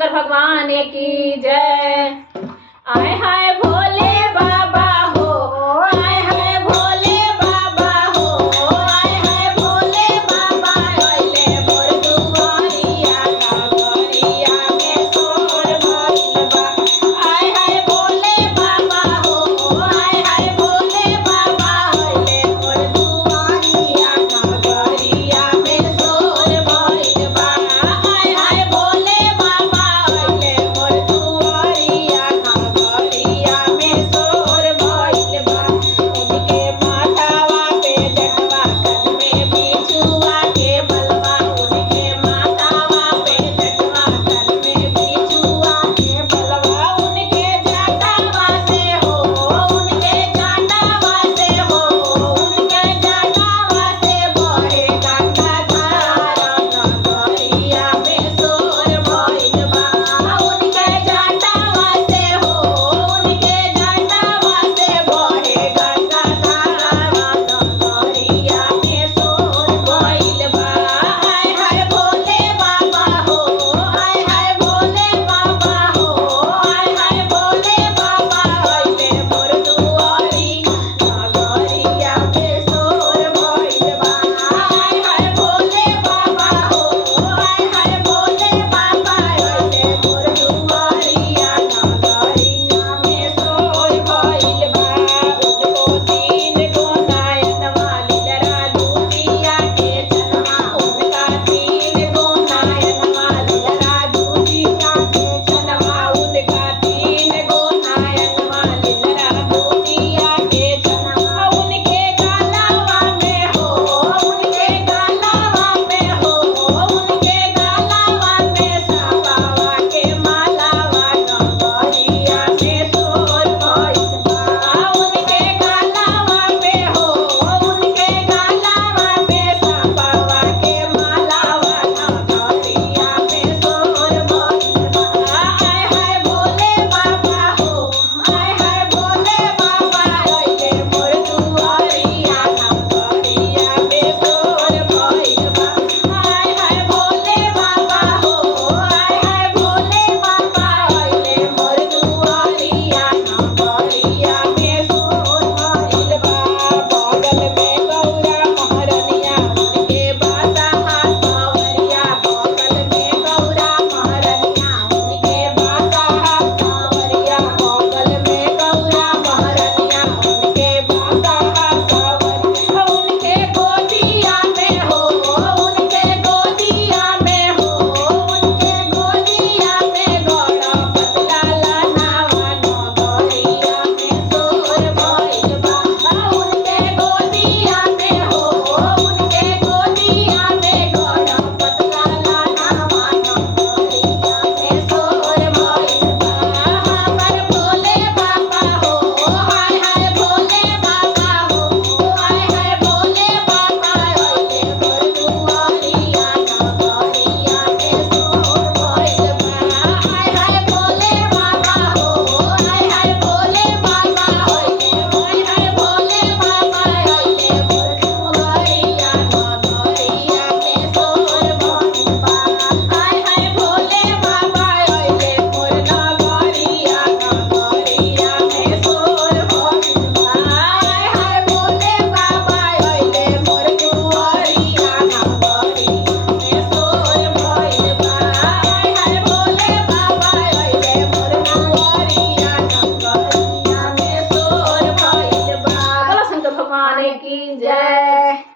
शंकर भगवान की जय। आए हाय भोले बाबा हो, आए हाय भोले बाबा हो, आए हाय भोले बाबा अइले मोर दुआरिया नगरिया में सोर भइल बा। आए हाय भोले बाबा हो, आए हाय भोले बाबा अइले मोर दुआरिया नगरिया में सोर भइल बा। आए हाय भोले बाबा अइले मोर दुआरिया नगरिया में सोर भइल बा। उनके माथावा पे जटवा कन में बिछुआ के बलवा, उनके माथावा पे जटवा कन में बिछुआ के बलवा। उनके जटावा से हो, उनके जटावा से हो, उनके जटावा से बहे गंगा धारा नगरिया में सोर भइल बा। उनके जटावा से हो, उनके जटावा से बहे गंगा धारा नगरिया में सोर भइल बा। आए हाय भोले बाबा हो, आए हाय भोले बाबा हो, आए हाय भोले बाबा अइले मोर दुआरी नगरिया में सोर भइल बा। आए हाय भोले बाबा हो, आए हाय भोले बाबा अइले मोर दुआरिया नगरिया में सोर भइल बा। उनको तीन गो नयन वाली लरा दूतिया के चनमा, उनका तीन गो नयन वाली लरा दूतिया के चनमा, उनका तीन गो नयन वाली लरा दूतिया के चनमा। उनके गलवा में हो, उनके गलवा में हो, उनके गलवा में सापावा के मालावा नगरिया में सोर भइल बा। उनके गलवा में हो, उनके गलवा में सापावा के मालावा नगरिया में सोर भइल बा। आए हाय भोले बाबा हो, आए हाय भोले बाबा अइले मोर दुआरिया नगरिया में सोर भइल बा। आए हाय भोले बाबा हो, आए हाय भोले बाबा अइले मोर दुआरिया नगरिया में सोर भइल बा। बगल में गौरा महरनिया, उनके बासाहा सावरिया, बगल में गौरा महरनिया, उनके बासाहा सावरिया, बगल में गौरा महरनिया, उनके बासाहा सावरिया। उनके गोदिया में हो, उनके गोदिया में हो, उनके गोदिया में गौरा पतला लानावा नगरिया में सोर भइल बा। उनके गोदिया में हो, उनके गोदिया में गौरा पतला लानावा नगरिया में सोर भइल बा। हमर भोले बाबा हो, हाय हाय भोले बाबा हो, हाय हाय भोले बाबा अइले मोर दुआरिया नगरिया में सोर भइल बा। हाय हाय भोले बाबा हो, हाय हाय भोले बाबा अइले, हाय हाय भोले बाबा अइले मोर दुआरिया नगरिया में सोर भइल बा। हाय हाय भोले बाबा अइले मोर नगरिया नगरिया में सोर भइल बा। हाय हाय भोले बाबा अइले मोर दुआरिया नगरिया में सोर भइल बा। हाय हाय भोले बाबा अइले मोर दुआरिया नगरिया में सोर भइल बा। बोलो शंकर भगवान की जय।